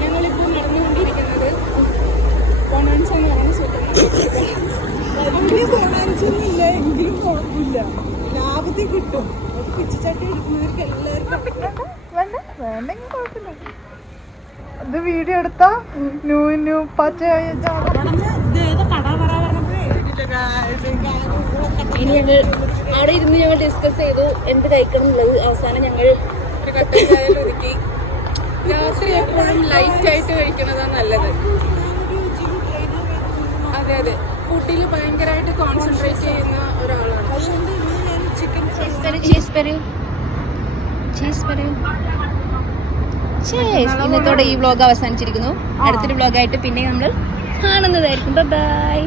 ഞങ്ങളിപ്പോൾ നടന്നുകൊണ്ടിരിക്കുന്നത് ബൊണാൻസ എന്ന് പറഞ്ഞ സൂപ്പർ ബൊണാൻസൊന്നുമില്ല എങ്കിലും കുഴപ്പമില്ല, ലാഭത്തിൽ കിട്ടും. പിച്ചച്ചട്ടി എടുക്കുന്നവർക്ക് എല്ലാവർക്കും വേണ്ടെങ്കിൽ കുഴപ്പമില്ല. ഇത് വീഡിയോ എടുത്താ ഇനി ഞങ്ങൾ അവിടെ ഇരുന്ന് ഞങ്ങൾ ഡിസ്കസ് ചെയ്തു എന്ത് കഴിക്കണം എന്നുള്ളത്. അവസാനം ഞങ്ങൾ ഒരു കട്ടൻ ചായ ഒതുക്കി. രാത്രി എപ്പോഴും ലൈറ്റ് ആയിട്ട് കഴിക്കണതാണ് നല്ലത്. അതെ അതെ, ഫുഡിൽ ഭയങ്കരമായിട്ട് കോൺസെൻട്രേറ്റ് ചെയ്യുന്ന ഒരാളാണ്. ഇന്നത്തോടെ ഈ വ്ലോഗ് അവസാനിച്ചിരിക്കുന്നു. അടുത്തൊരു വ്ലോഗായിട്ട് പിന്നെ നമ്മൾ കാണുന്നതായിരിക്കും. ബൈ.